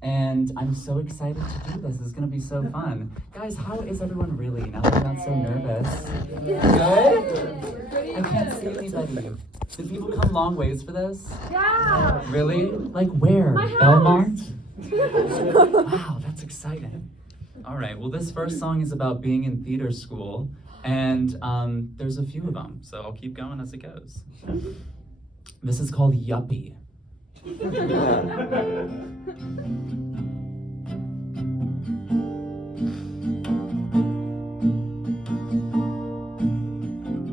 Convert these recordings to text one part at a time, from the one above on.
And I'm so excited to do this. It's gonna be so fun. Guys, how is everyone really now that I'm not so nervous? Good? I can't see anybody. Did people come long ways for this? Yeah! Really? Like where? My house. Belmont? Wow, that's exciting. All right, well this first song is about being in theater school, and there's a few of them, so I'll keep going as it goes. This is called Yuppie.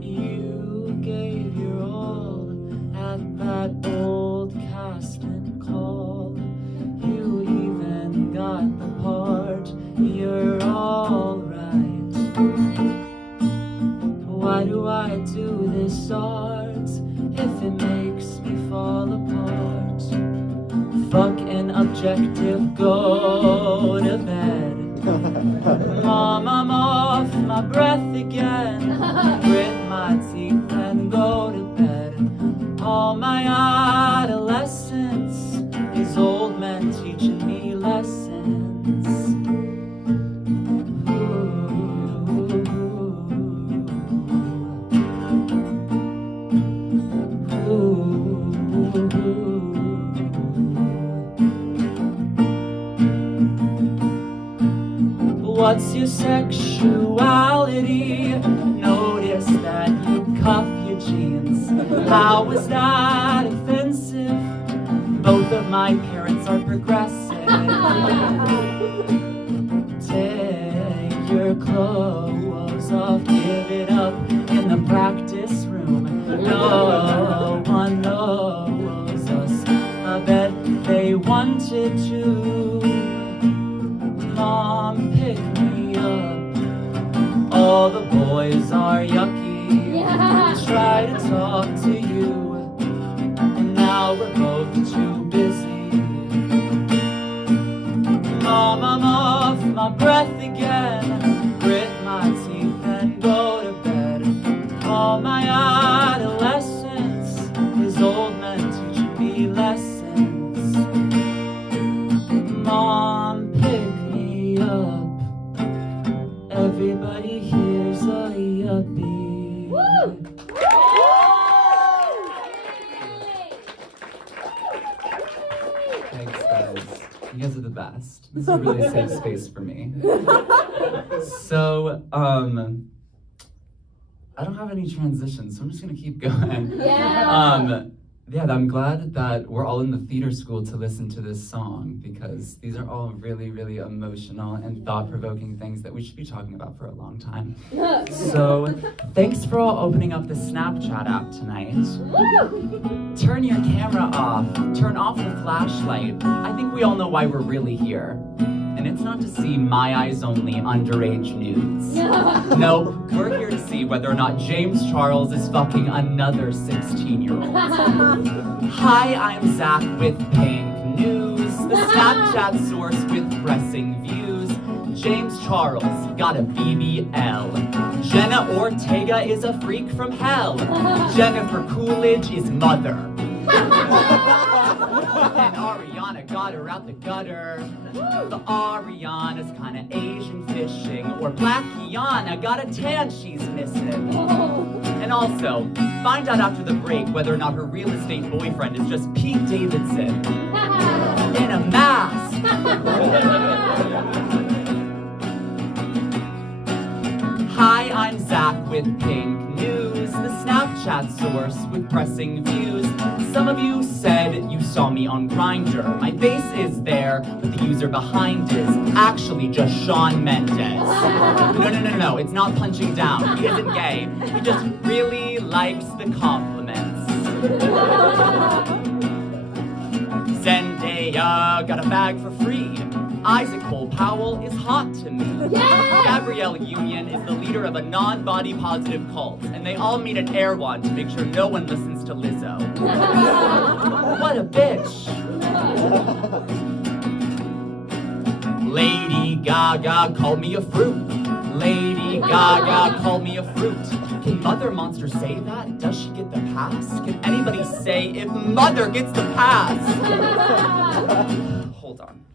You gave your all at that old cast and call. You even got the part. You're all right. Why do I do this art if it makes me fall apart? Fuck an objective, go to bed. Mom, I'm off my breath again. Grit my teeth and go to bed. All my adolescence is old men teaching me lessons. What's your sexuality? Notice that you cuff your jeans. How is that offensive? Both of my parents are progressive. Take your clothes off, give it up in the practice room. No one knows us. I bet they wanted to. Mom, pick me up. All the boys are yucky. Yeah. Try to talk to you, and now we're both too busy. Mom, I'm off my breath again. Grit my teeth and go to bed. All my adolescence is old men teaching me lessons. Mom, pick me up. Everybody here's a yuppie. Woo! Thanks, guys. You guys are the best. This is a really safe space for me. So, I don't have any transitions, so I'm just gonna keep going. Yeah. Yeah, I'm glad that we're all in the theater school to listen to this song, because these are all really, really emotional and thought-provoking things that we should be talking about for a long time. So, thanks for all opening up the Snapchat app tonight. Woo! Turn your camera off. Turn off the flashlight. I think we all know why we're really here. And it's not to see my eyes only underage nudes. Nope, we're here to see whether or not James Charles is fucking another 16-year-old. Hi, I'm Zach with Pink News, the Snapchat source with pressing views. James Charles got a BBL. Jenna Ortega is a freak from hell. Jennifer Coolidge is mother. And Ariana got her out the gutter. The Ariana's kinda Asian fishing. Or Black Kiana got a tan she's missing. And also, find out after the break whether or not her real estate boyfriend is just Pete Davidson in a mask. Hi, I'm Zach with Pink News, the Snapchat source with pressing views. Some of you said you saw me on Grindr. My face is there, but the user behind is actually just Shawn Mendes. No, it's not punching down. He isn't gay. He just really likes the compliments. Zendaya got a bag for free. Isaac Cole Powell is hot to me. Yeah! Gabrielle Union is the leader of a non-body positive cult, and they all meet at Erewhon to make sure no one listens to Lizzo. What a bitch! Lady Gaga called me a fruit. Lady Gaga called me a fruit. Can Mother Monster say that? Does she get the pass? Can anybody say if Mother gets the pass? Hold on.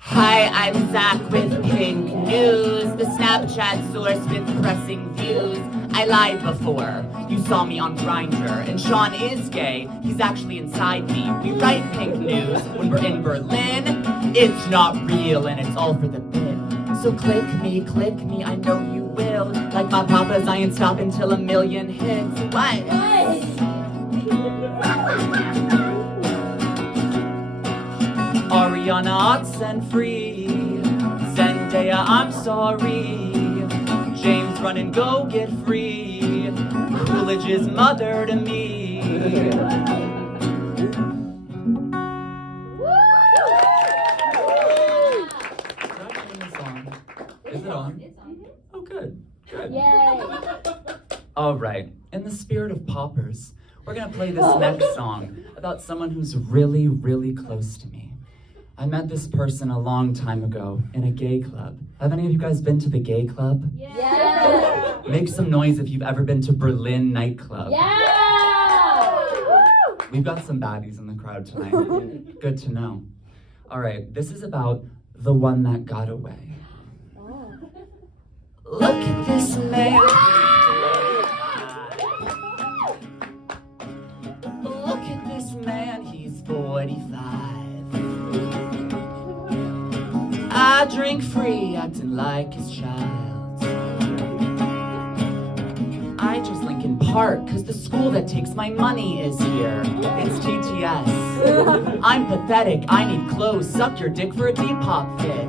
Hi, I'm Zach with Pink News, the Snapchat source with pressing views. I lied before, you saw me on Grindr, and Sean is gay, he's actually inside me. We write Pink News when we're in Berlin. It's not real and it's all for the bit. So click me, I know you will. Like my papas, I ain't stopping till 1,000,000 hits. What? Ariana Oxenfree, Zendaya, I'm sorry. James, run and go get free. Coolidge's mother to me. Is it on? It's on. Oh, good. Good. Yay. All right. In the spirit of poppers, we're gonna play this next song about someone who's really, really close to me. I met this person a long time ago in a gay club. Have any of you guys been to the gay club? Yeah. Make some noise if you've ever been to Berlin nightclub. Yeah. We've got some baddies in the crowd tonight. Good to know. All right, this is about the one that got away. Oh. Look at this man. Look at this man, he's 45. I drink free, acting like his child. I chose Lincoln Park, cause the school that takes my money is here. It's TTS. I'm pathetic, I need clothes, suck your dick for a Depop fit.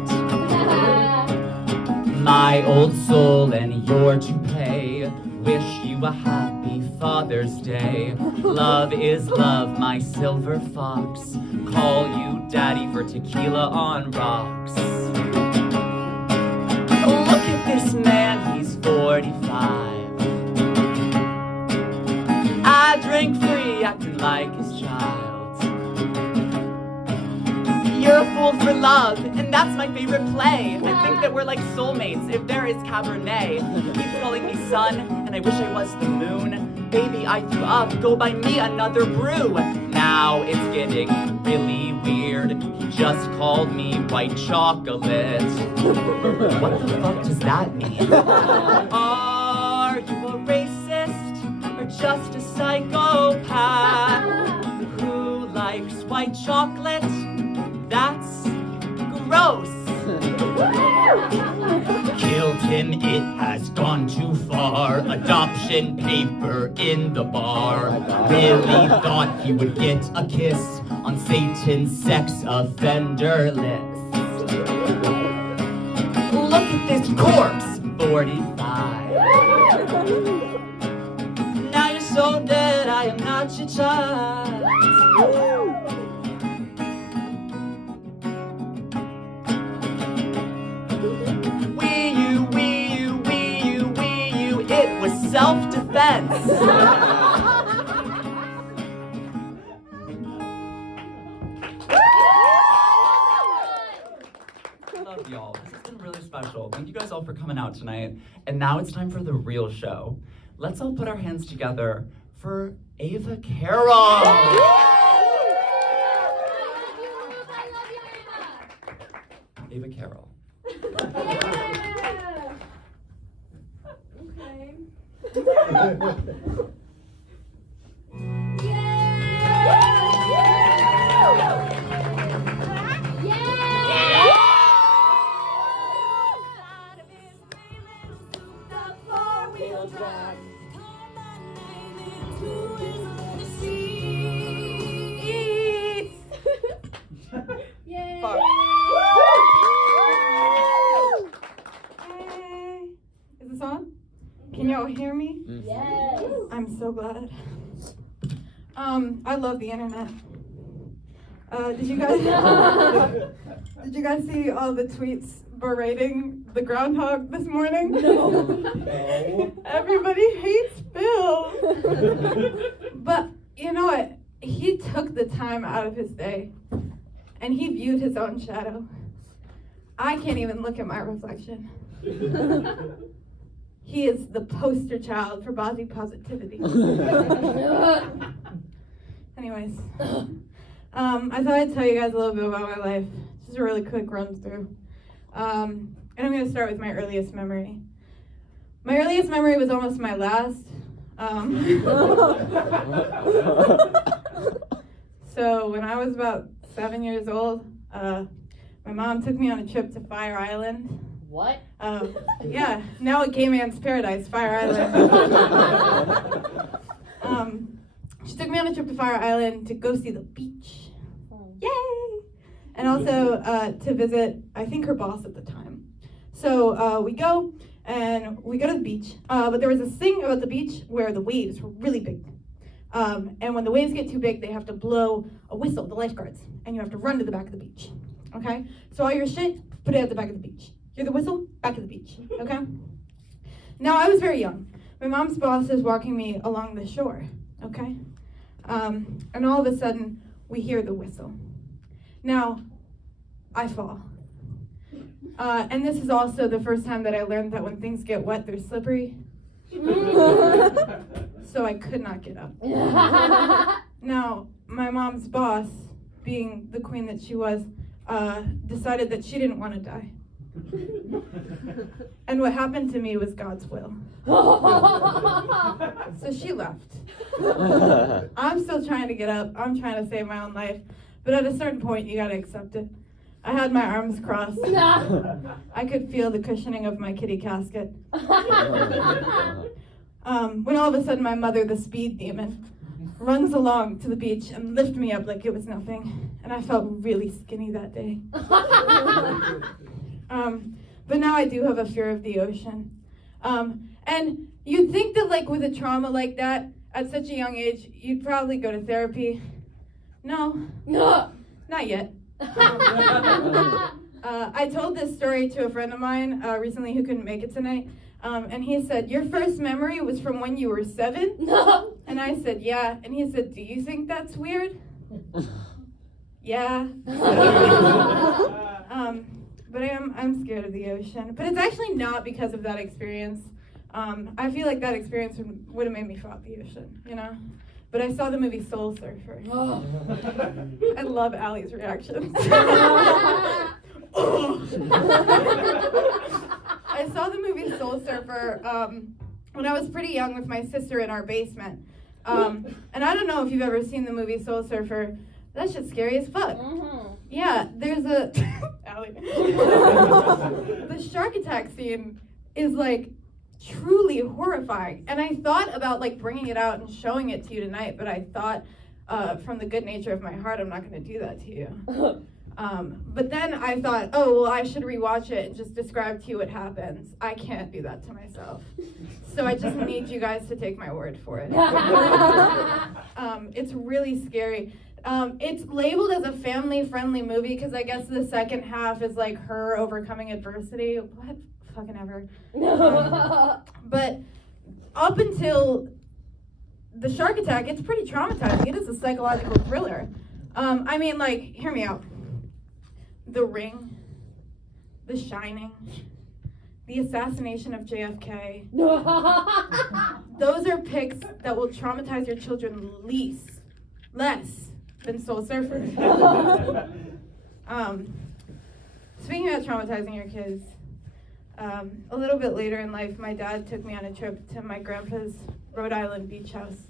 My old soul and your toupee, wish you a happy Father's Day. Love is love, my silver fox. Call you daddy for tequila on rocks. Look at this man, he's 45. I drink free, acting like his child. You're a fool for love, and that's my favorite play. I think that we're like soulmates, if there is Cabernet. Keeps calling me son, and I wish I was the moon. Baby, I threw up, go buy me another brew. Now it's getting really weird. He just called me white chocolate. What the fuck does that mean? Are you a racist or just a psychopath who likes white chocolate? That's gross. Killed him, it has gone too far. Adoption paper in the bar. Really thought he would get a kiss on Satan's sex offender list. Look at this corpse, 45. Now you're so dead, I am not your child. It was self-defense. I love y'all. This has been really special. Thank you guys all for coming out tonight. And now it's time for the real show. Let's all put our hands together for Ava Cairl. Ava Cairl. Is this on? Can y'all hear me? Yes. I'm so glad. I love the internet. Did you guys see all the tweets berating the groundhog this morning? No. Everybody hates Bill. But you know what? He took the time out of his day and he viewed his own shadow. I can't even look at my reflection. He is the poster child for body positivity. Anyways, I thought I'd tell you guys a little bit about my life. Just a really quick run through. And I'm going to start with my earliest memory. My earliest memory was almost my last. So when I was about 7 years old, my mom took me on a trip to Fire Island. What? Yeah, now a gay man's paradise, Fire Island. She took me on a trip to Fire Island to go see the beach. Yay! And also to visit, I think, her boss at the time. So we go to the beach, but there was this thing about the beach where the waves were really big. And when the waves get too big, they have to blow a whistle, the lifeguards, and you have to run to the back of the beach. Okay? So all your shit, put it at the back of the beach. Hear the whistle? Back of the beach. Okay? Now, I was very young. My mom's boss is walking me along the shore. Okay? And all of a sudden, we hear the whistle. Now, I fall. And this is also the first time that I learned that when things get wet, they're slippery. So I could not get up. Now, my mom's boss, being the queen that she was, decided that she didn't want to die. And what happened to me was God's will. So she left. I'm still trying to get up. I'm trying to save my own life. But at a certain point, you gotta accept it. I had my arms crossed. I could feel the cushioning of my kitty casket. When all of a sudden my mother, the speed demon, runs along to the beach and lifts me up like it was nothing. And I felt really skinny that day. But now I do have a fear of the ocean. And you'd think that like with a trauma like that, at such a young age, you'd probably go to therapy. No, not yet. I told this story to a friend of mine recently who couldn't make it tonight. And he said, your first memory was from when you were 7? No. And I said, yeah. And he said, do you think that's weird? Yeah. But I'm scared of the ocean. But it's actually not because of that experience. I feel like that experience would have made me fall the ocean, you know? But I saw the movie Soul Surfer. Oh. I love Allie's reactions. I saw the movie Soul Surfer when I was pretty young with my sister in our basement. And I don't know if you've ever seen the movie Soul Surfer. That shit's scary as fuck. Yeah, there's a... Allie. The shark attack scene is like truly horrifying. And I thought about like bringing it out and showing it to you tonight, but I thought from the good nature of my heart, I'm not going to do that to you. But then I thought, oh, well, I should rewatch it and just describe to you what happens. I can't do that to myself. So I just need you guys to take my word for it. It's really scary. It's labeled as a family-friendly movie because I guess the second half is like her overcoming adversity. What? Fucking ever. But up until the shark attack, it's pretty traumatizing. It is a psychological thriller. I mean, like, hear me out. The Ring, The Shining, the assassination of JFK. Those are picks that will traumatize your children less than Soul Surfer. Speaking about traumatizing your kids, a little bit later in life, my dad took me on a trip to my grandpa's Rhode Island beach house.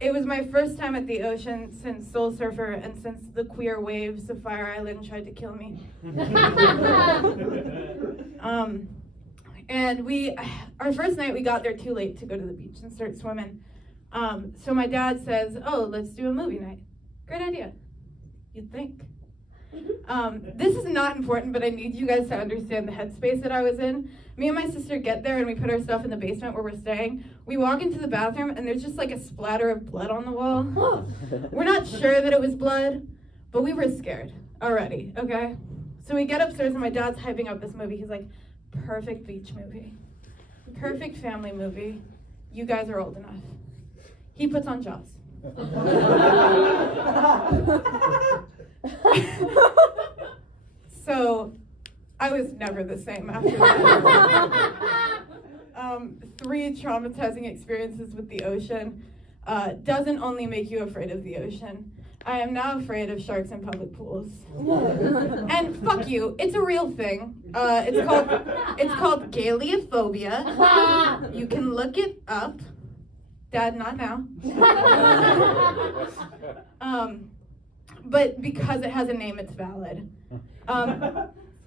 It was my first time at the ocean since Soul Surfer and since the queer waves of Fire Island tried to kill me. And our first night we got there too late to go to the beach and start swimming. So my dad says, oh, let's do a movie night. Great idea, you'd think. This is not important, but I need you guys to understand the headspace that I was in. Me and my sister get there and we put our stuff in the basement where we're staying. We walk into the bathroom and there's just like a splatter of blood on the wall. We're not sure that it was blood, but we were scared already, okay? So we get upstairs and my dad's hyping up this movie. He's like, perfect beach movie, perfect family movie. You guys are old enough. He puts on Jaws. So I was never the same after that. 3 traumatizing experiences with the ocean doesn't only make you afraid of the ocean. I am now afraid of sharks in public pools. And fuck you, it's a real thing. It's called galeophobia. You can look it up. Dad, not now. But because it has a name, it's valid.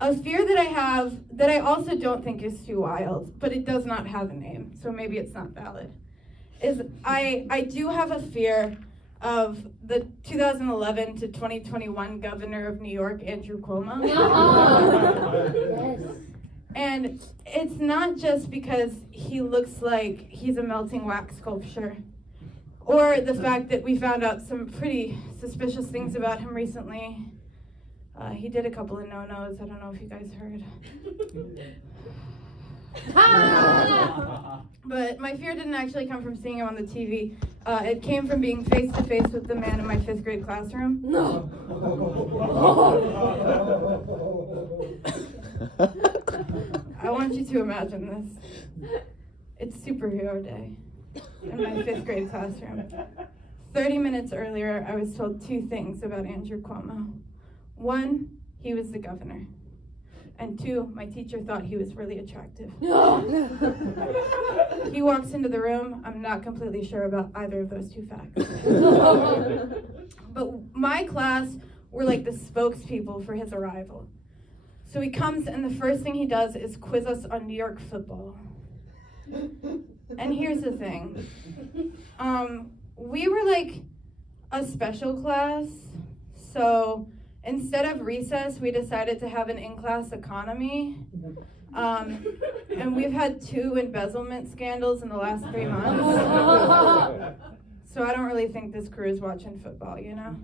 A fear that I have that I also don't think is too wild, but it does not have a name, so maybe it's not valid, is I do have a fear of the 2011 to 2021 governor of New York, Andrew Cuomo. Yes. And it's not just because he looks like he's a melting wax sculpture, or the fact that we found out some pretty suspicious things about him recently. He did a couple of no-nos. I don't know if you guys heard. But my fear didn't actually come from seeing him on the TV. It came from being face-to-face with the man in my 5th grade classroom. No. I want you to imagine this. It's superhero day in my 5th grade classroom. 30 minutes earlier, I was told 2 things about Andrew Cuomo. 1, he was the governor. And 2, my teacher thought he was really attractive. He walks into the room. I'm not completely sure about either of those 2 facts. But my class were like the spokespeople for his arrival. So he comes, and the first thing he does is quiz us on New York football. And here's the thing. We were like a special class, so instead of recess, we decided to have an in-class economy. And we've had 2 embezzlement scandals in the last 3 months. So I don't really think this crew is watching football, you know?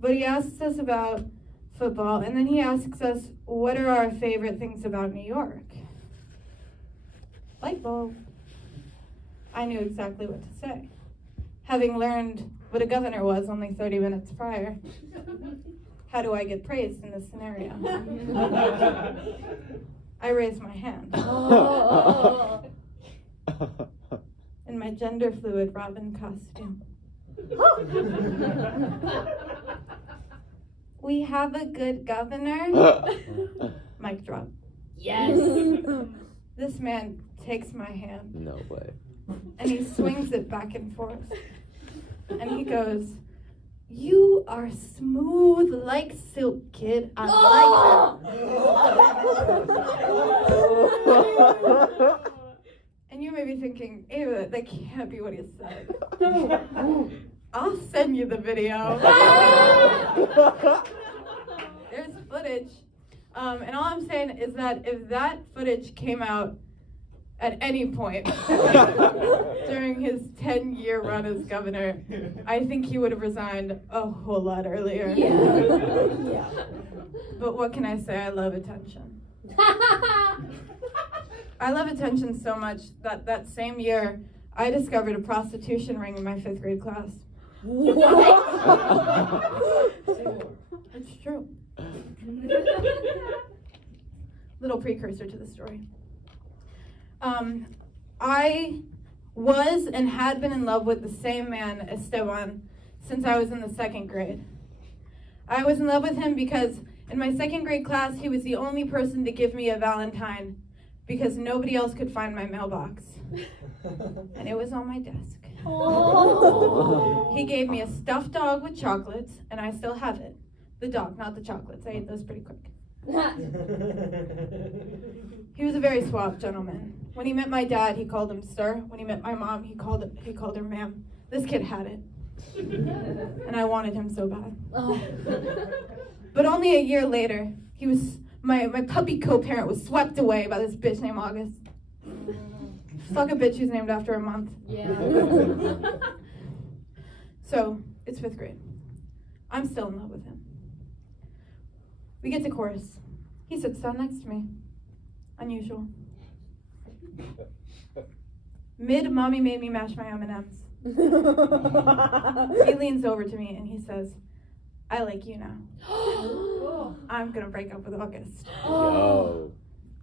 But he asks us about football, and then he asks us, what are our favorite things about New York? Light bulb. I knew exactly what to say, having learned what a governor was only 30 minutes prior. How do I get praised in this scenario? I raised my hand. In my gender fluid Robin costume. We have a good governor. Mic drop. Yes. This man takes my hand. No way. And he swings it back and forth. And he goes, "You are smooth like silk, kid. I like that." And you may be thinking, Ava, that can't be what he said. I'll send you the video. There's footage. And all I'm saying is that if that footage came out at any point during his 10-year run as governor, I think he would have resigned a whole lot earlier. Yeah. But what can I say? I love attention. I love attention so much that that same year, I discovered a prostitution ring in my 5th grade class. It's true. Little precursor to the story. I was and had been in love with the same man, Esteban, since I was in the 2nd grade. I was in love with him because in my 2nd grade class, he was the only person to give me a Valentine because nobody else could find my mailbox. And it was on my desk. Oh. He gave me a stuffed dog with chocolates, and I still have it. The dog, not the chocolates. I ate those pretty quick. He was a very suave gentleman. When he met my dad, he called him sir. When he met my mom, he called her ma'am. This kid had it. And I wanted him so bad. Oh. But only a year later, my puppy co-parent was swept away by this bitch named August. Fuck a bitch who's named after a month. Yeah. So, it's 5th grade. I'm still in love with him. We get to chorus. He sits down next to me. Unusual. Mid-mommy made me mash my M&Ms. He leans over to me and he says, I like you now. I'm gonna break up with August. Yo.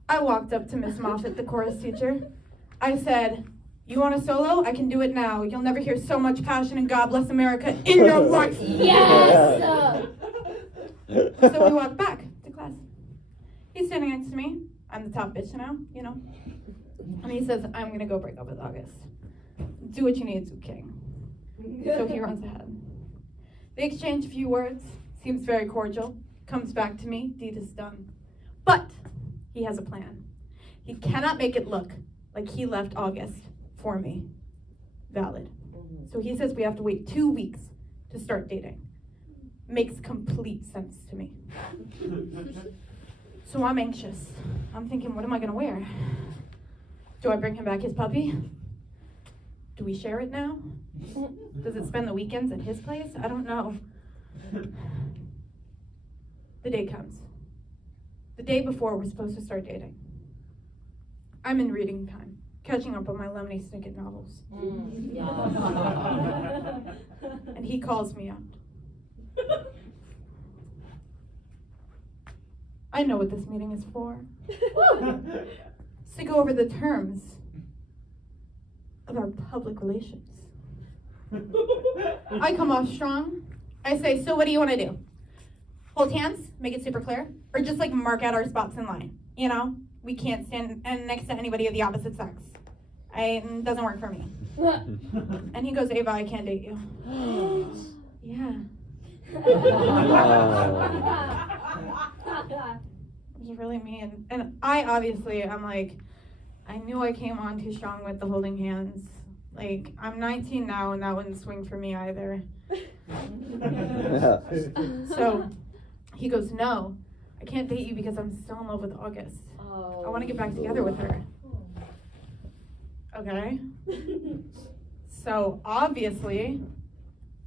I walked up to Miss Moffat, the chorus teacher. I said, you want a solo? I can do it now. You'll never hear so much passion and God bless America in your life. Yes! So we walked back to class. He's standing next to me. I'm the top bitch now, you know. And he says, I'm gonna go break up with August. Do what you need to, King. So he runs ahead. They exchange a few words. Seems very cordial. Comes back to me. Deed is done. But he has a plan. He cannot make it look like he left August for me. Valid. So he says we have to wait 2 weeks to start dating. Makes complete sense to me. So I'm anxious. I'm thinking, what am I gonna wear? Do I bring him back his puppy? Do we share it now? Does it spend the weekends at his place? I don't know. The day comes. The day before we're supposed to start dating. I'm in reading time, catching up on my Lemony Snicket novels. And he calls me out. I know what this meeting is for. It's to go over the terms of our public relations. I come off strong. I say, so what do you want to do? Hold hands, make it super clear, or just like mark out our spots in line. You know, we can't stand next to anybody of the opposite sex. It doesn't work for me. And he goes, Ava, I can't date you. Yeah. It was really mean. And I'm like, I knew I came on too strong with the holding hands. Like, I'm 19 now and that wouldn't swing for me either. So he goes, no, I can't date you because I'm still in love with August. I want to get back together with her. Okay. So obviously,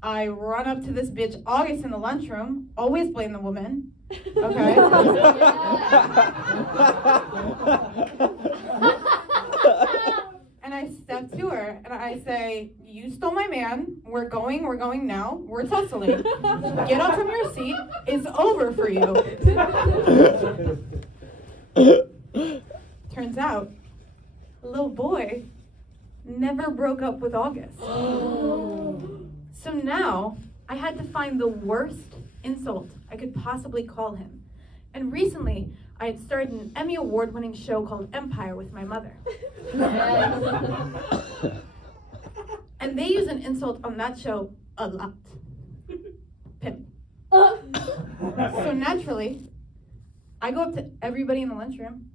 I run up to this bitch August in the lunchroom, always blame the woman. Okay. And I step to her and I say, you stole my man. We're going now. We're tussling. Get up from your seat. It's over for you. Turns out, a little boy never broke up with August. So now I had to find the worst insult I could possibly call him. And recently, I had started an Emmy award-winning show called Empire with my mother. And they use an insult on that show a lot. Pimp. So naturally, I go up to everybody in the lunchroom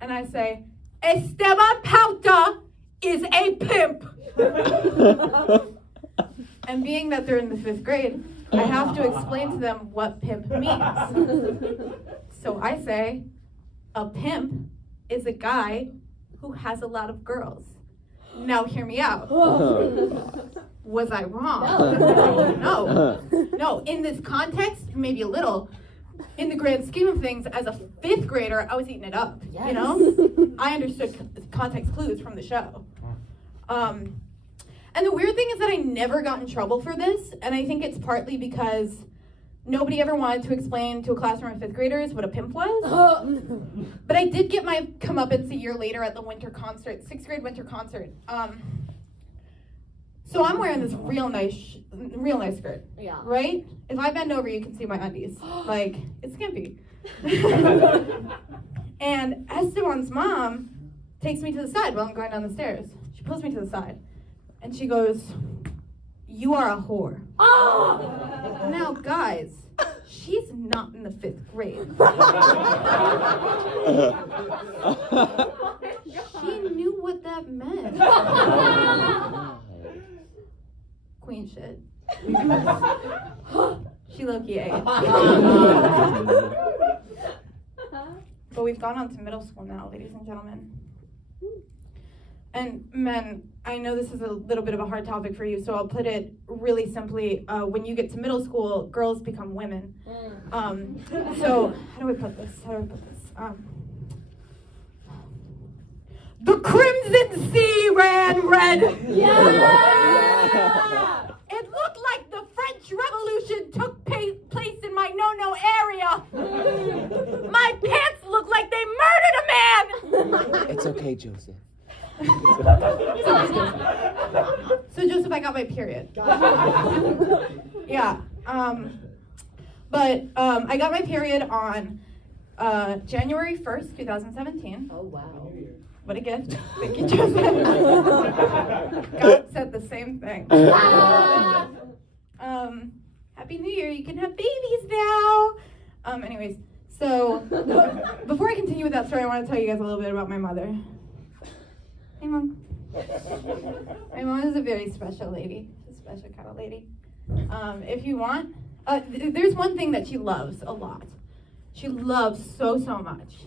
and I say, Esteban Pauta is a pimp. And being that they're in the 5th grade, I have to explain to them what pimp means. So I say, a pimp is a guy who has a lot of girls. Now hear me out. Was I wrong? No. In this context, maybe a little. In the grand scheme of things, as a 5th grader, I was eating it up. Yes. You know? I understood context clues from the show. And the weird thing is that I never got in trouble for this, and I think it's partly because nobody ever wanted to explain to a classroom of 5th graders what a pimp was. But I did get my comeuppance a year later at the winter concert, 6th grade winter concert. So I'm wearing this real nice skirt, right? If I bend over, you can see my undies. Like, it's skimpy. And Esteban's mom takes me to the side while I'm going down the stairs. She pulls me to the side. And she goes, you are a whore. Oh! Now, guys, she's not in the 5th grade. She knew what that meant. Queen shit. She low-key ate. But we've gone on to middle school now, ladies and gentlemen. And men, I know this is a little bit of a hard topic for you, so I'll put it really simply. When you get to middle school, girls become women. So how do I put this? The Crimson Sea ran red. Yeah! It looked like the French Revolution took place My pants look like they murdered a man! It's okay, Joseph. So Joseph, I got my period. Yeah. But I got my period on January 1st, 2017. Oh, wow. What a gift. Thank you, Joseph. God said the same thing. Happy New Year, you can have babies now. Anyways, so before I continue with that story, I want to tell you guys a little bit about my mother. Hey, Mom. My mom is a very special lady. She's a special kind of lady. If you want, there's one thing that she loves a lot. She loves so much.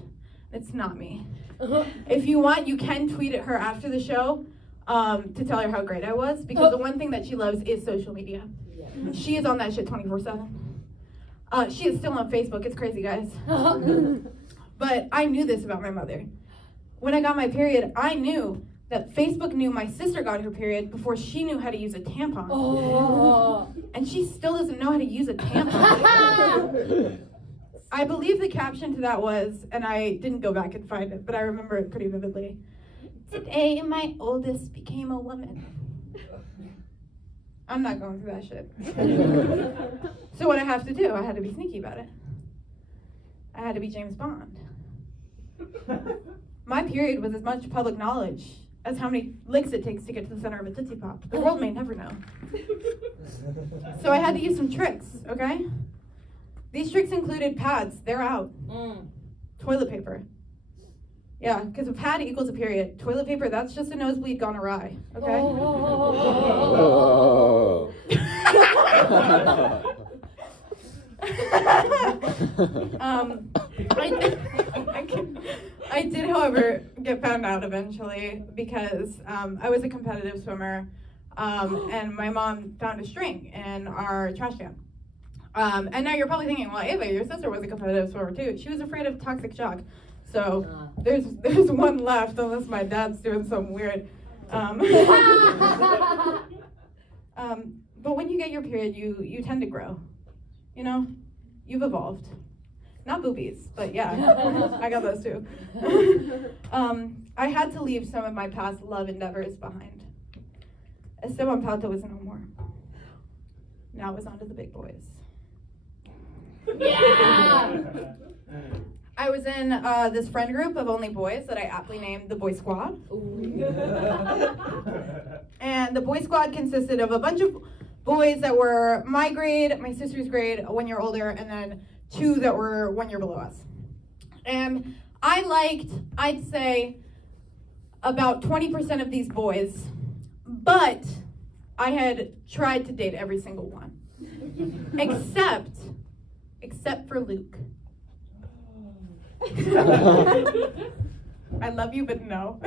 It's not me. If you want, you can tweet at her after the show to tell her how great I was, because the one thing that she loves is social media. She is on that shit 24/7. She is still on Facebook. It's crazy, guys. But I knew this about my mother. When I got my period, I knew that Facebook knew my sister got her period before she knew how to use a tampon. Oh. And she still doesn't know how to use a tampon. I believe the caption to that was, and I didn't go back and find it, but I remember it pretty vividly. Today, my oldest became a woman. I'm not going through that shit. So what I have to do, I had to be sneaky about it. I had to be James Bond. My period was as much public knowledge as how many licks it takes to get to the center of a Tootsie Pop. The world may never know. So I had to use some tricks, okay? These tricks included pads. They're out. Toilet paper. Yeah, because a pad equals a period. Toilet paper, that's just a nosebleed gone awry, okay? Oh. I did, however, get found out eventually because I was a competitive swimmer, and my mom found a string in our trash can. And now you're probably thinking, well, Ava, your sister was a competitive swimmer too. She was afraid of toxic shock. So there's one left, unless my dad's doing something weird. But when you get your period, you tend to grow. You know, you've evolved. Not boobies, but yeah, I got those too. I had to leave some of my past love endeavors behind. Esteban Pauta was no more. Now it was on to the big boys. Yeah! I was in this friend group of only boys that I aptly named the Boy Squad. And the Boy Squad consisted of a bunch of boys that were my grade, my sister's grade, 1 year older, and then 2 that were 1 year below us. And I liked, I'd say, about 20% of these boys, but I had tried to date every single one. Except for Luke. I love you, but no.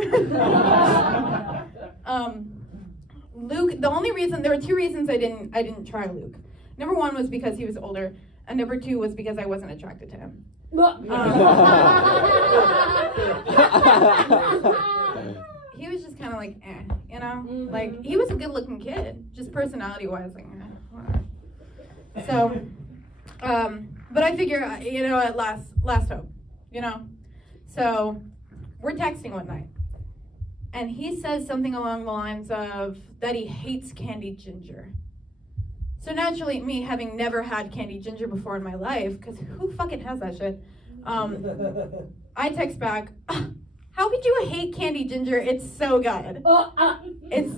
Luke, the only reason, there were 2 reasons I didn't try Luke. Number 1 was because he was older, and number 2 was because I wasn't attracted to him. He was just kind of like, you know? Like, he was a good-looking kid, just personality-wise, like, whatever. So, but I figure, you know, at last hope, you know? So, we're texting one night, and he says something along the lines of that he hates candied ginger. So naturally, me having never had candied ginger before in my life, because who fucking has that shit? I text back, how could you hate candied ginger? It's so good. It's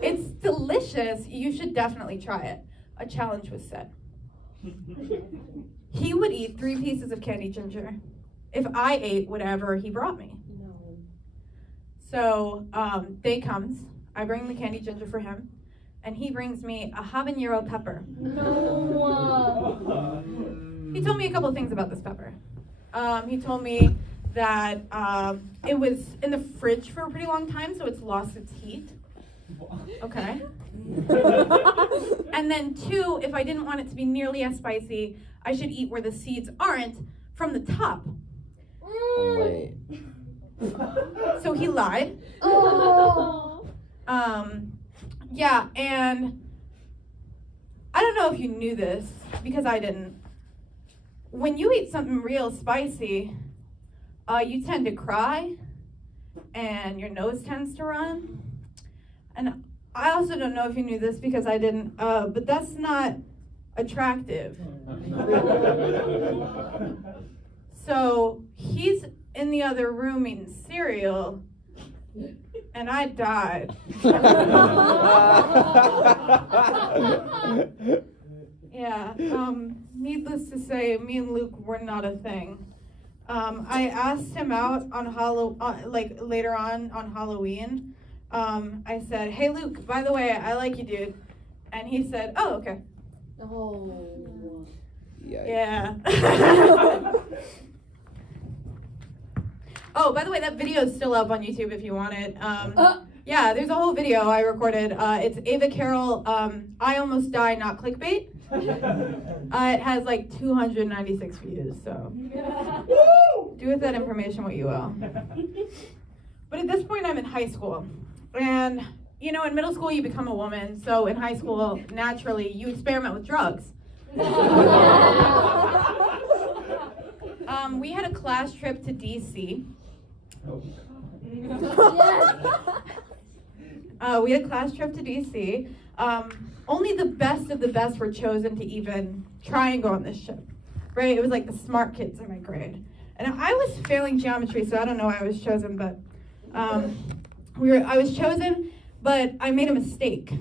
it's delicious. You should definitely try it. A challenge was set. He would eat 3 pieces of candied ginger if I ate whatever he brought me. No. So day comes, I bring the candied ginger for him, and he brings me a habanero pepper. No. He told me a couple of things about this pepper. He told me that it was in the fridge for a pretty long time, so it's lost its heat. Okay. And then 2, if I didn't want it to be nearly as spicy, I should eat where the seeds aren't from the top. Wait. So he lied. Oh. Yeah, and I don't know if you knew this, because I didn't. when you eat something real spicy, you tend to cry and your nose tends to run. And I also don't know if you knew this because I didn't, but that's not attractive. So he's in the other room eating cereal, and I died. Yeah, needless to say, me and Luke were not a thing. I asked him out on later on Halloween. I said, "Hey Luke, by the way, I like you, dude." And he said, "Oh, okay." Oh. Yeah. Oh, by the way, that video is still up on YouTube if you want it. Yeah, there's a whole video I recorded. It's Ava Cairl, I Almost Die, Not Clickbait. It has like 296 views, so do with that information what you will. But at this point, I'm in high school. And, you know, in middle school, you become a woman. So in high school, naturally, you experiment with drugs. We had a class trip to DC. We had a class trip to DC. Only the best of the best were chosen to even try and go on this ship, right? It was like the smart kids in my grade. And I was failing geometry, so I don't know why I was chosen, but I was chosen, but I made a mistake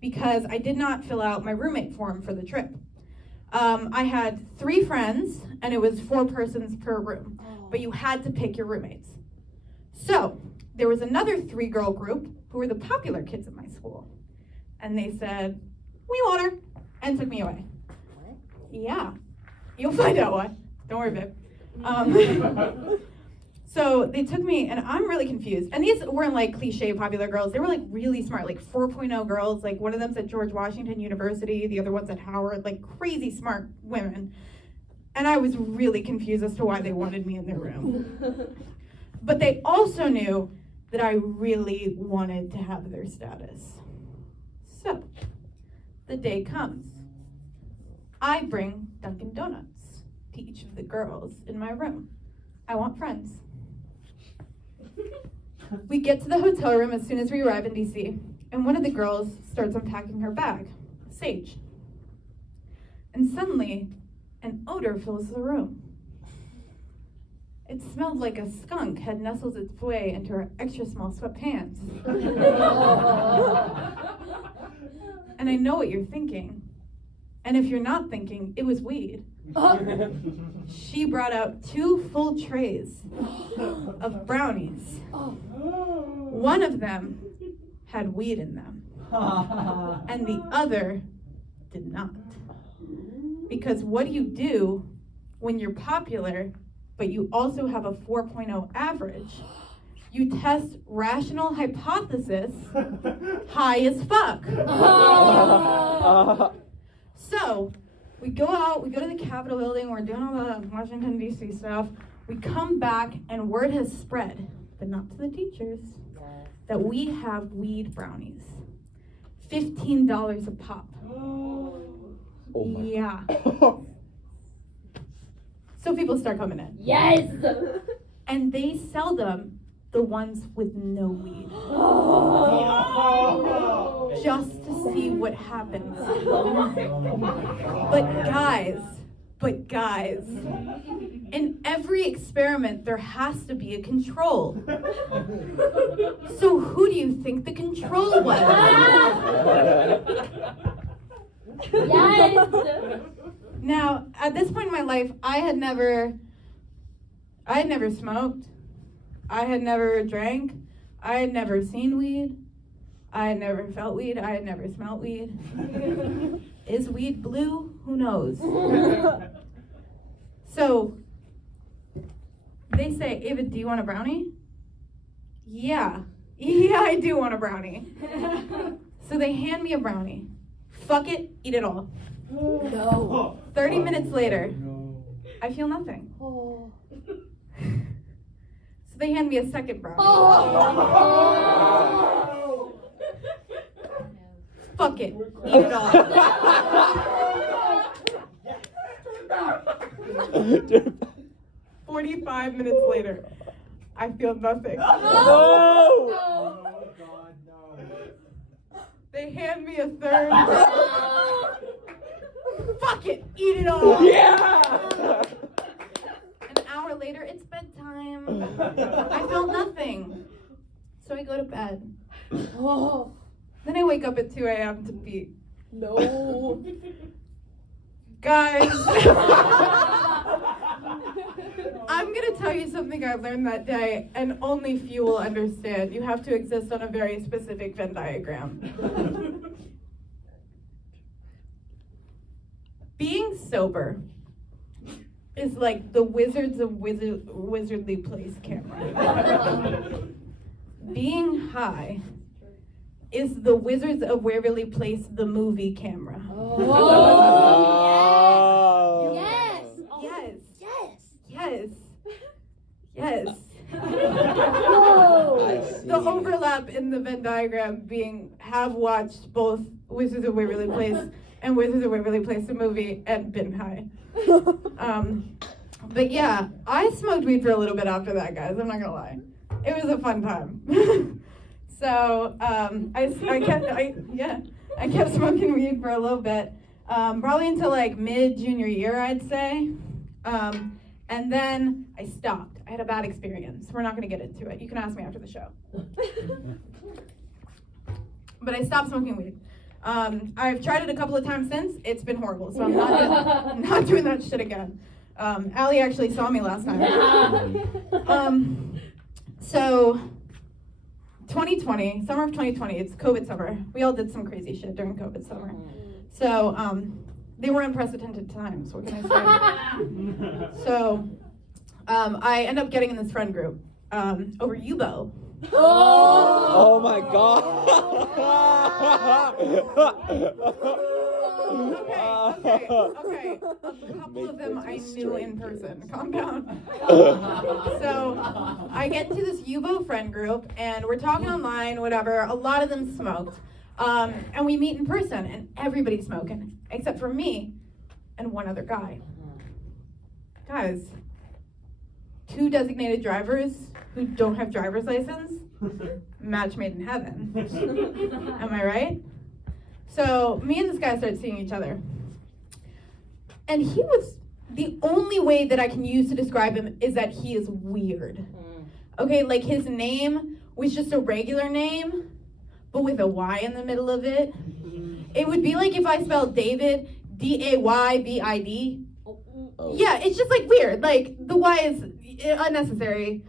because I did not fill out my roommate form for the trip. I had 3 friends, and it was 4 persons per room, but you had to pick your roommates. So there was another 3-girl group who were the popular kids at my school, and they said, "We want her," and took me away. What? Yeah, you'll find out why. Don't worry, babe. So they took me, and I'm really confused. And these weren't like cliche popular girls. They were like really smart, like 4.0 girls. Like one of them's at George Washington University, the other one's at Howard, like crazy smart women. And I was really confused as to why they wanted me in their room. But they also knew that I really wanted to have their status. So the day comes. I bring Dunkin' Donuts to each of the girls in my room. I want friends. We get to the hotel room as soon as we arrive in DC, and one of the girls starts unpacking her bag, Sage. And suddenly, an odor fills the room. It smelled like a skunk had nestled its way into her extra small sweatpants. And I know what you're thinking. And if you're not thinking, it was weed. She brought out 2 full trays of brownies. One of them had weed in them, and the other did not. Because what do you do when you're popular, but you also have a 4.0 average? You test rational hypothesis high as fuck. So, we go out, we go to the Capitol building, we're doing all the Washington, D.C. stuff. We come back, and word has spread, but not to the teachers, that we have weed brownies. $15 a pop. Oh my. Yeah. So people start coming in. Yes! And they sell them the ones with no weed. Just to see what happens. But guys, in every experiment there has to be a control. So who do you think the control was? Yes! Now, at this point in my life, I had never smoked. I had never drank. I had never seen weed. I had never felt weed. I had never smelt weed. Is weed blue? Who knows? So, they say, "Ava, do you want a brownie?" Yeah, I do want a brownie. So they hand me a brownie. Fuck it, eat it all. No. 30 minutes later, I feel nothing. Oh. So they hand me a second brownie. Oh. Fuck it, eat it all. 45 minutes later, I feel nothing. No. Oh God, no. They hand me a third. Fuck it, eat it all. Yeah. An hour later, it's bedtime. I felt nothing. So I go to bed. Oh. Then I wake up at 2 a.m. to pee. No. Guys, I'm gonna tell you something I learned that day, and only few will understand. You have to exist on a very specific Venn diagram. Being sober is like the Wizards of Wizardly Place camera. Being high is the Wizards of Waverly Place the movie camera. Oh. Yes. Yes. Yes. Yes. No. I see. The overlap in the Venn diagram being have watched both Wizards of Waverly Place and Wizards of Waverly Place the movie and been high. But yeah, I smoked weed for a little bit after that, guys. I'm not gonna lie. It was a fun time. So I kept smoking weed for a little bit, probably until like mid-junior year, I'd say. And then I stopped. I had a bad experience. We're not going to get into it. You can ask me after the show. But I stopped smoking weed. I've tried it a couple of times since. It's been horrible, so I'm not doing that shit again. Allie actually saw me last time. So 2020, summer of 2020, it's COVID summer. We all did some crazy shit during COVID summer. So they were unprecedented times, what can I say? So I end up getting in this friend group over Yubo. Oh my God. Okay. A couple of them I knew in person. Calm down. So I get into this Yubo friend group, and we're talking online, whatever. A lot of them smoked. And we meet in person, and everybody's smoking, except for me and one other guy. Guys, 2 designated drivers who don't have driver's license, match made in heaven. Am I right? So me and this guy started seeing each other. And he was, the only way that I can use to describe him is that he is weird. Okay, like his name was just a regular name, but with a Y in the middle of it. It would be like if I spelled David, D-A-Y-B-I-D. Oh. Yeah, it's just like weird. Like the Y is unnecessary.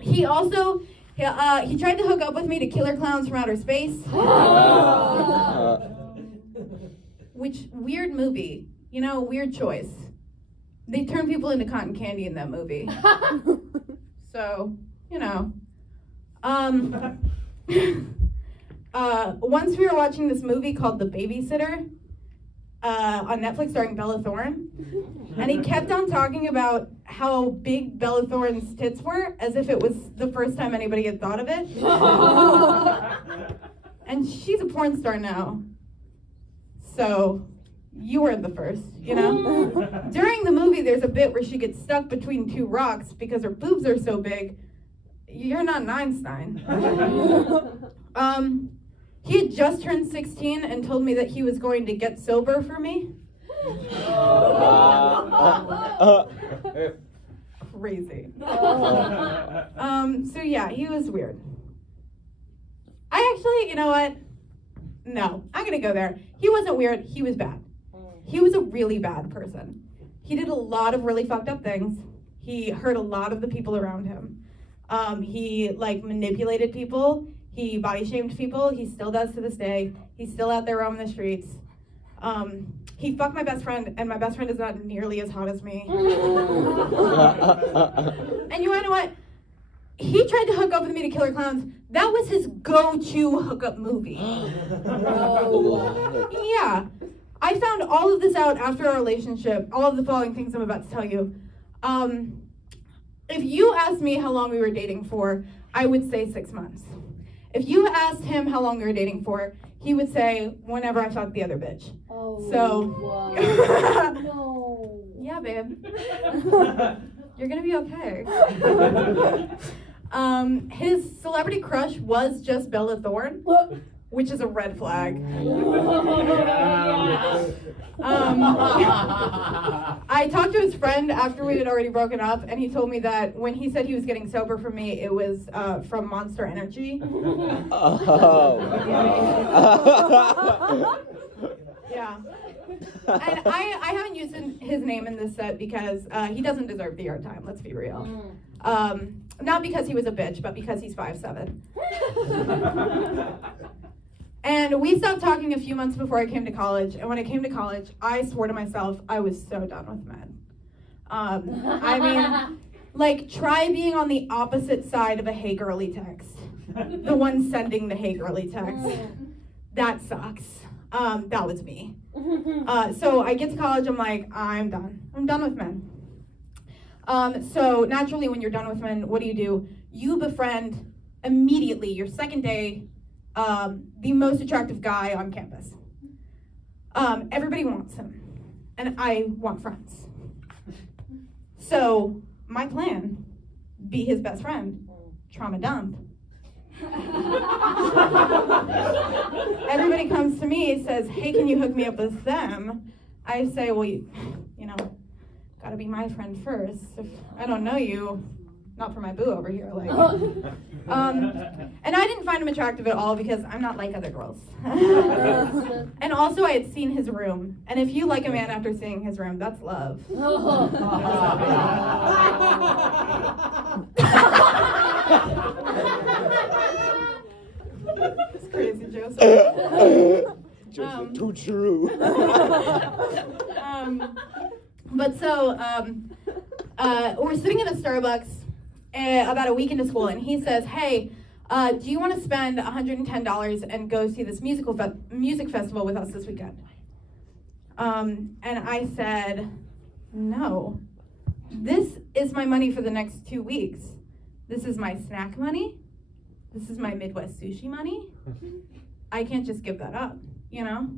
He also, he tried to hook up with me to Killer Clowns from Outer Space. Which, weird movie. You know, weird choice. They turn people into cotton candy in that movie. So, you know. Once we were watching this movie called The Babysitter on Netflix starring Bella Thorne, and he kept on talking about how big Bella Thorne's tits were, as if it was the first time anybody had thought of it. And she's a porn star now. So, you weren't the first, you know? During the movie, there's a bit where she gets stuck between 2 rocks because her boobs are so big. You're not an Einstein. He had just turned 16 and told me that he was going to get sober for me. Crazy. So yeah, he was weird. I actually, you know what? No, I'm gonna go there. He wasn't weird, he was bad. He was a really bad person. He did a lot of really fucked up things. He hurt a lot of the people around him. He like manipulated people. He body shamed people. He still does to this day. He's still out there roaming the streets. He fucked my best friend, and my best friend is not nearly as hot as me. And you wanna know what? He tried to hook up with me to Killer Clowns. That was his go-to hookup movie. Yeah. I found all of this out after our relationship, all of the following things I'm about to tell you. If you asked me how long we were dating for, I would say 6 months. If you asked him how long we were dating for, he would say, whenever I fucked the other bitch. Oh, So, wow. No. yeah, babe. You're gonna be okay. His celebrity crush was just Bella Thorne, which is a red flag. I talked to his friend after we had already broken up, and he told me that when he said he was getting sober from me, it was from Monster Energy. Oh. Yeah. And I haven't used his name in this set because he doesn't deserve the airtime, let's be real. Not because he was a bitch, but because he's 5'7". And we stopped talking a few months before I came to college. And when I came to college, I swore to myself I was so done with men. I mean, like, try being on the opposite side of a hey girly text. The one sending the hey girly text. That sucks. That was me. So I get to college, I'm like, I'm done. I'm done with men. So naturally, when you're done with men, what do? You befriend immediately, your second day, the most attractive guy on campus. Everybody wants him, and I want friends. So my plan, be his best friend, trauma dump. Everybody comes to me, says, hey, can you hook me up with them? I say, well, you know, gotta be my friend first. If I don't know you, not for my boo over here. Like, and I didn't find him attractive at all because I'm not like other girls. And also I had seen his room. And if you like a man after seeing his room, that's love. It's crazy, Joseph. Joseph, too true. But so, we're sitting at a Starbucks about a week into school, and he says, hey, do you want to spend $110 and go see this music festival with us this weekend? And I said, no. This is my money for the next 2 weeks. This is my snack money. This is my Midwest sushi money. I can't just give that up, you know?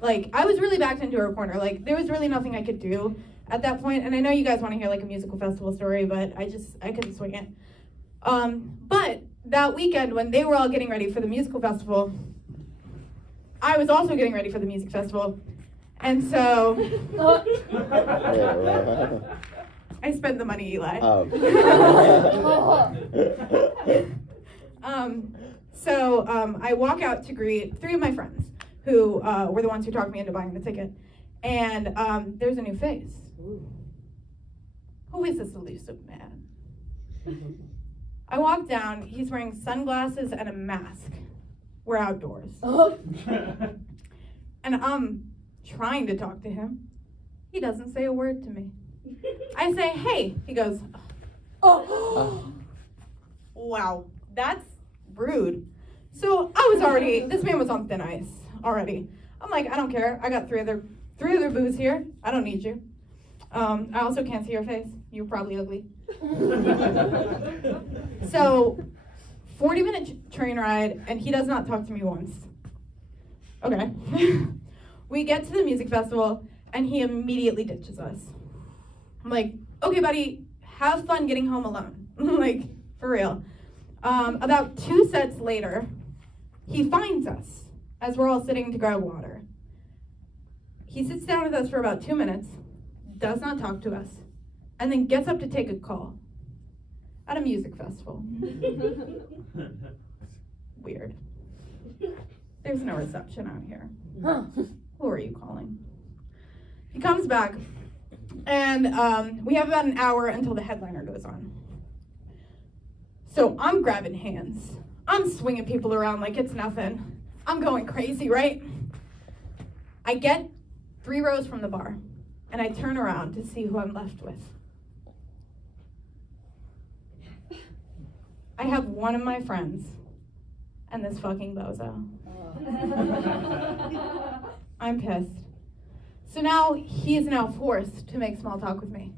Like, I was really backed into a corner. Like, there was really nothing I could do at that point. And I know you guys want to hear, like, a musical festival story, but I couldn't swing it. But that weekend, when they were all getting ready for the musical festival, I was also getting ready for the music festival. And so, I spent the money, Eli. I walk out to greet 3 of my friends who were the ones who talked me into buying the ticket. And there's a new face. Who is this elusive man? I walk down, he's wearing sunglasses and a mask. We're outdoors. And I'm trying to talk to him. He doesn't say a word to me. I say, hey. He goes, oh. Wow, that's rude. So this man was on thin ice already. I'm like, I don't care. I got three other boos here. I don't need you. I also can't see your face. You're probably ugly. So, 40-minute train ride, and he does not talk to me once. Okay. We get to the music festival, and he immediately ditches us. I'm like, okay, buddy, have fun getting home alone. Like, for real. About 2 sets later, he finds us as we're all sitting to grab water. He sits down with us for about 2 minutes, does not talk to us, and then gets up to take a call at a music festival. Weird. There's no reception out here. Who are you calling? He comes back, and we have about an hour until the headliner goes on. So I'm grabbing hands. I'm swinging people around like it's nothing. I'm going crazy, right? I get 3 rows from the bar, and I turn around to see who I'm left with. I have one of my friends and this fucking bozo. I'm pissed. So now he is now forced to make small talk with me.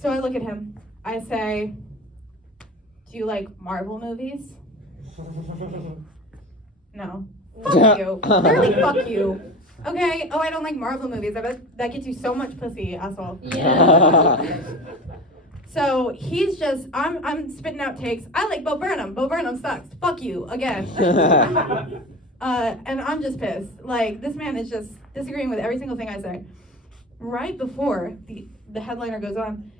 So I look at him. I say, do you like Marvel movies? No. Fuck you. Literally, fuck you. Okay. Oh, I don't like Marvel movies. I bet that gets you so much pussy, asshole. Yeah. So he's just, I'm spitting out takes. I like Bo Burnham. Bo Burnham sucks. Fuck you again. And I'm just pissed. Like, this man is just disagreeing with every single thing I say. Right before the headliner goes on,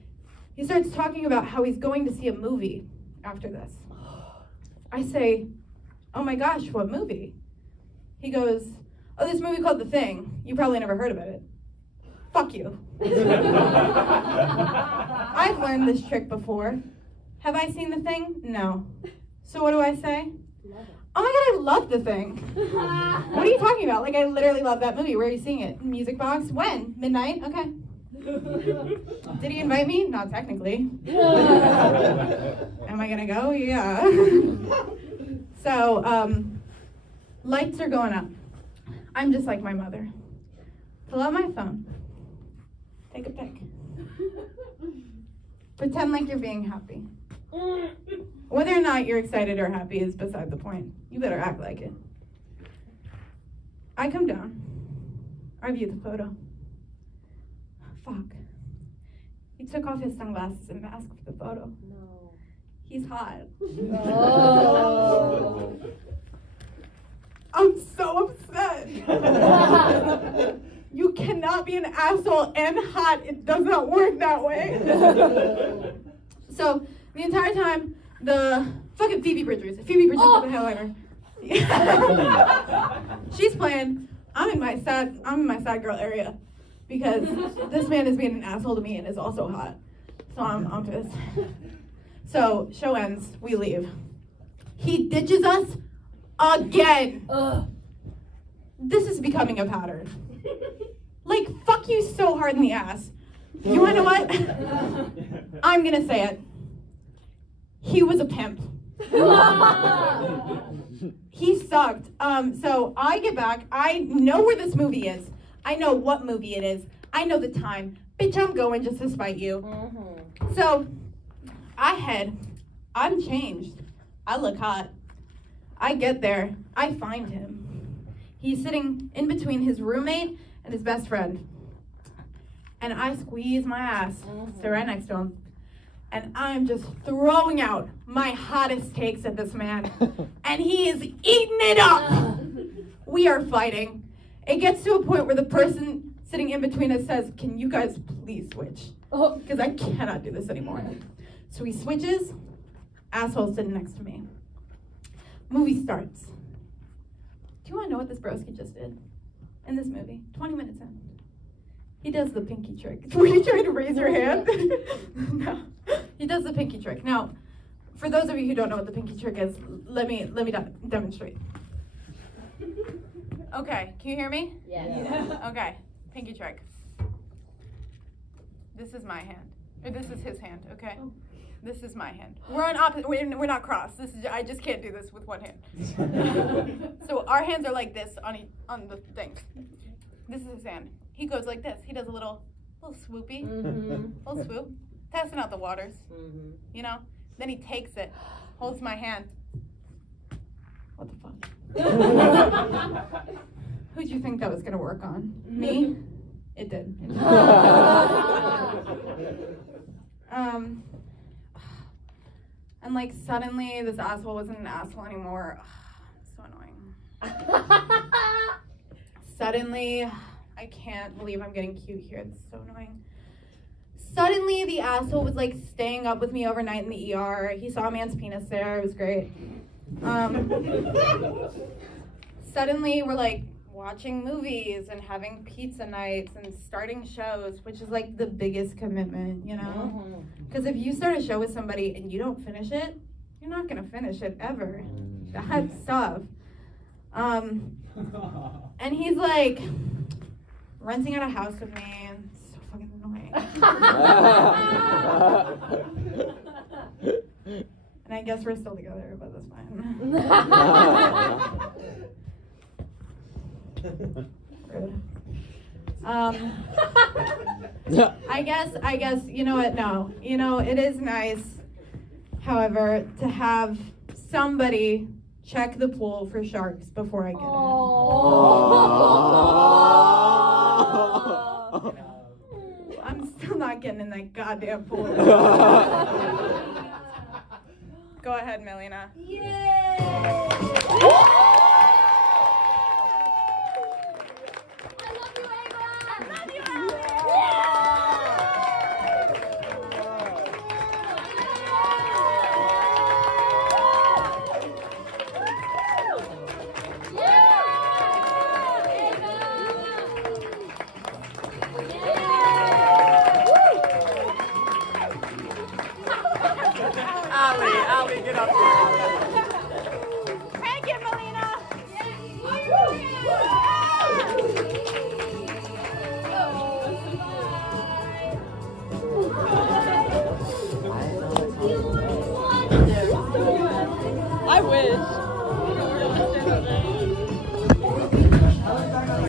he starts talking about how he's going to see a movie after this. I say, oh my gosh, what movie? He goes, oh, this movie called The Thing. You probably never heard about it. Fuck you. I've learned this trick before. Have I seen The Thing? No. So what do I say? Oh my god, I love The Thing. What are you talking about? Like, I literally love that movie. Where are you seeing it? Music Box? When? Midnight? Okay. Did he invite me? Not technically. Am I gonna go? Yeah. So, lights are going up. I'm just like my mother. Pull out my phone. Take a pic. Pretend like you're being happy. Whether or not you're excited or happy is beside the point. You better act like it. I come down. I view the photo. Fuck. He took off his sunglasses and mask for the photo. No. He's hot. Oh. I'm so upset. You cannot be an asshole and hot. It does not work that way. So the entire time, the fucking Phoebe Bridgers was the headliner. She's playing. I'm in my sad girl area because this man is being an asshole to me and is also hot. So I'm pissed. So show ends. We leave. He ditches us again. This is becoming a pattern. Like, fuck you so hard in the ass. You wanna know what? I'm gonna say it. He was a pimp. He sucked. So I get back. I know where this movie is. I know what movie it is. I know the time. Bitch, I'm going just to spite you. So I head. I'm changed. I look hot. I get there. I find him. He's sitting in between his roommate and his best friend. And I squeeze my ass, sit right next to him. And I'm just throwing out my hottest takes at this man. And he is eating it up. We are fighting. It gets to a point where the person sitting in between us says, can you guys please switch? Because I cannot do this anymore. So he switches, asshole sitting next to me. Movie starts. Do you want to know what this broski just did in this movie? 20 minutes in. He does the pinky trick. Were you trying to raise your hand? No. He does the pinky trick. Now, for those of you who don't know what the pinky trick is, let me demonstrate. Okay, can you hear me? Yes. Okay, pinky trick. This is my hand. Or this is his hand, okay? This is my hand. We're on opposite, we're not crossed. I just can't do this with one hand. So our hands are like this on the thing. This is his hand. He goes like this. He does a little swoopy, little swoop, testing out the waters, you know? Then he takes it, holds my hand. What the fuck? Who'd you think that was gonna work on? Me? It did. And like suddenly this asshole wasn't an asshole anymore. So annoying. Suddenly, I can't believe I'm getting cute here. It's so annoying. Suddenly the asshole was like staying up with me overnight in the ER. He saw a man's penis there. It was great. Suddenly we're like watching movies and having pizza nights and starting shows, which is like the biggest commitment, you know? Because if you start a show with somebody and you don't finish it, you're not gonna finish it ever. That's tough. And he's like renting out a house with me, and it's so fucking annoying. And I guess we're still together, but that's fine. Rude. I guess, you know what, no. You know, it is nice, however, to have somebody check the pool for sharks before I get in. I'm still not getting in that goddamn pool. Go ahead, Melina. Allie, get up here. Crank it, Melina.